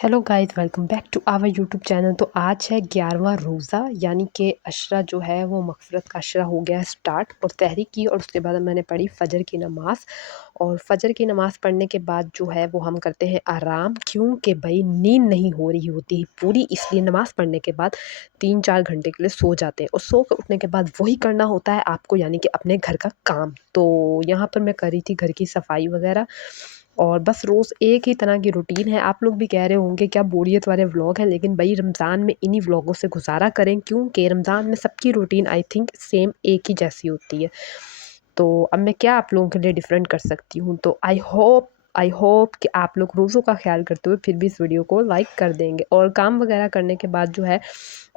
Hello guys, welcome back to our YouTube channel. तो आज है 11वां रोज़ा, यानी कि अशरा जो है वो मगफ़िरत का अशरा हो गया है स्टार्ट। और तहरी की और उसके बाद मैंने पढ़ी फ़जर की नमाज़। और फ़जर की नमाज़ पढ़ने के बाद जो है वो हम करते हैं आराम, क्योंकि भाई नींद नहीं हो रही होती पूरी, इसलिए नमाज़ पढ़ने के बाद 3-4 घंटे के लिए सो जाते हैं। और सो कर उठने के बाद वही करना होता है आपको, यानी कि अपने घर का काम। तो यहाँ पर मैं कर रही थी घर की सफाई वगैरह, और बस रोज़ एक ही तरह की रूटीन है। आप लोग भी कह रहे होंगे क्या बोरियत वाले व्लॉग हैं, लेकिन भाई रमज़ान में इन्हीं व्लॉगों से गुजारा करें, क्योंकि रमज़ान में सबकी रूटीन आई थिंक सेम एक ही जैसी होती है। तो अब मैं क्या आप लोगों के लिए डिफरेंट कर सकती हूँ। तो आई होप कि आप लोग रोज़ों का ख्याल करते हुए फिर भी इस वीडियो को लाइक कर देंगे। और काम वगैरह करने के बाद जो है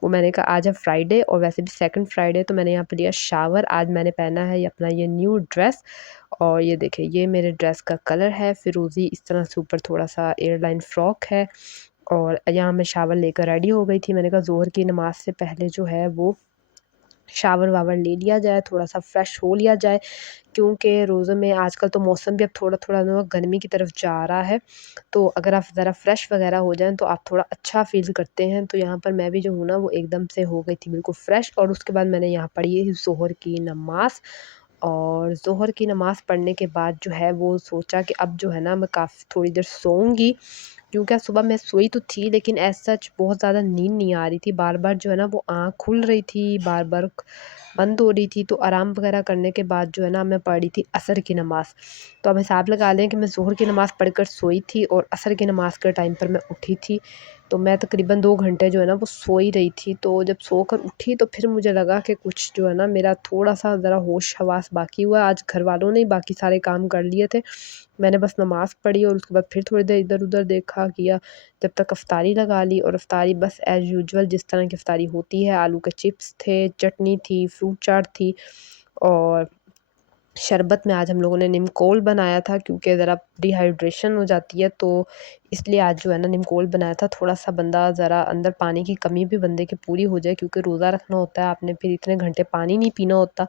वो मैंने कहा आज है फ्राइडे, और वैसे भी सेकंड फ्राइडे, तो मैंने यहाँ पर लिया शावर। आज मैंने पहना है ये अपना ये न्यू ड्रेस। और ये देखिए, ये मेरे ड्रेस का कलर है फिरोज़ी, इस तरह से ऊपर थोड़ा सा एयरलाइन फ्रॉक है। और यहाँ मैं शावर लेकर रेडी हो गई थी। मैंने कहा ज़ोहर की नमाज़ से पहले जो है वो शावर वावर ले लिया जाए, थोड़ा सा फ्रेश हो लिया जाए, क्योंकि रोज़े में आजकल तो मौसम भी अब थोड़ा-थोड़ा ना गर्मी की तरफ जा रहा है। तो अगर आप ज़रा फ्रेश वगैरह हो जाएँ तो आप थोड़ा अच्छा फ़ील करते हैं। तो यहाँ पर मैं भी जो हूँ ना वो एकदम से हो गई थी बिल्कुल फ्रेश। और उसके बाद मैंने यहाँ पढ़ी है ज़ोहर की नमाज़। और ज़ोहर की नमाज़ पढ़ने के बाद जो है वो सोचा कि अब जो है ना मैं काफ़ी थोड़ी देर सोऊंगी, क्योंकि आज सुबह मैं सोई तो थी लेकिन एज़ सच बहुत ज़्यादा नींद नहीं आ रही थी। बार-बार जो है ना वो आँख खुल रही थी, बार-बार बंद हो रही थी। तो आराम वगैरह करने के बाद जो है ना मैं पढ़ी थी असर की नमाज़। तो अब हिसाब लगा लें कि मैं ज़ोहर की नमाज़ पढ़कर सोई थी और असर की नमाज़ के टाइम पर मैं उठी थी। तो मैं तकरीबन 2 घंटे जो है ना वो सो ही रही थी। तो जब सोकर उठी तो फिर मुझे लगा कि कुछ जो है ना मेरा थोड़ा-सा ज़रा होश-हवास बाकी हुआ। आज घर वालों ने बाकी सारे काम कर लिए थे। मैंने बस नमाज़ पढ़ी और उसके बाद फिर थोड़ी देर इधर-उधर देखा किया, जब तक इफ्तारी लगा ली। और इफ्तारी बस एज़ यूजुअल जिस तरह की इफ्तारी होती है, आलू के चिप्स थे, चटनी थी, फ्रूट चाट थी। और शरबत में आज हम लोगों ने निमकोल बनाया था, क्योंकि ज़रा डिहाइड्रेशन हो जाती है, तो इसलिए आज जो है ना निमकोल बनाया था। थोड़ा-सा बंदा ज़रा अंदर पानी की कमी भी बंदे की पूरी हो जाए, क्योंकि रोज़ा रखना होता है, आपने फिर इतने घंटे पानी नहीं पीना होता।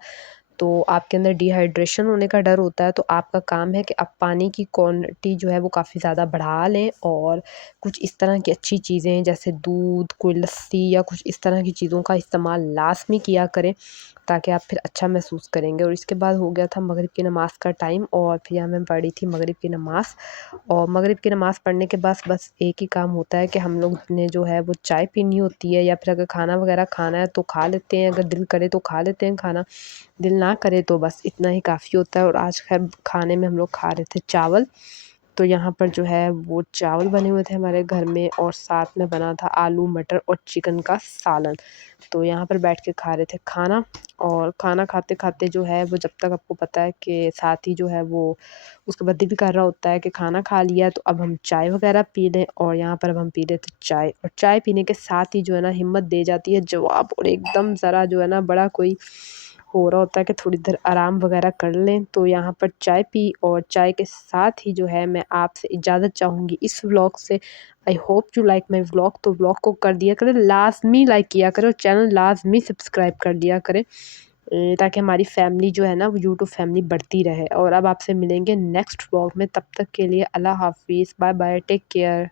तो आपके अंदर डिहाइड्रेशन होने का डर होता है। तो आपका काम है कि आप पानी की क्वांटिटी जो है वो काफ़ी ज़्यादा बढ़ा लें, और कुछ इस तरह की अच्छी चीज़ें जैसे दूध, कोई लस्सी या कुछ इस तरह की चीज़ों का इस्तेमाल लाज़मी किया करें, ताकि आप फिर अच्छा महसूस करेंगे। और इसके बाद हो गया था मगरिब की नमाज़ का टाइम, और फिर यहाँ मैं पढ़ी थी मगरिब की नमाज़। और मगरिब की नमाज़ पढ़ने के बाद बस एक ही काम होता है कि हम लोग ने जो है वो चाय पीनी होती है, या फिर अगर खाना वगैरह खाना है तो खा लेते हैं, अगर दिल करे तो खा लेते हैं खाना, दिल ना करे तो बस इतना ही काफ़ी होता है। और आज खैर खाने में हम लोग खा रहे थे चावल। तो यहाँ पर जो है वो चावल बने हुए थे हमारे घर में, और साथ में बना था आलू मटर और चिकन का सालन। तो यहाँ पर बैठ के खा रहे थे खाना। और खाना खाते-खाते जो है वो, जब तक आपको पता है कि साथ ही जो है वो उसके बाद दिल भी कर रहा होता है कि खाना खा लिया तो अब हम चाय वगैरह पी लें। और यहाँ पर अब हम पी रहे थे चाय, और चाय पीने के साथ ही जो है ना हिम्मत दे जाती है जवाब, और एकदम ज़रा जो है ना बड़ा कोई हो रहा होता है कि थोड़ी देर आराम वगैरह कर लें। तो यहाँ पर चाय पी, और चाय के साथ ही जो है मैं आपसे इजाज़त चाहूँगी इस व्लॉग से। I hope you like my vlog. तो व्लॉग को कर दिया करें, लाज़मी लाइक किया करें, और चैनल लाज़मी सब्सक्राइब कर लिया करें, ताकि हमारी फैमिली जो है ना वो यूट्यूब फैमिली बढ़ती रहे। और अब आपसे मिलेंगे नेक्स्ट व्लॉग में, तब तक के लिए अल्लाह हाफ़िज़, बाय बाय, टेक केयर।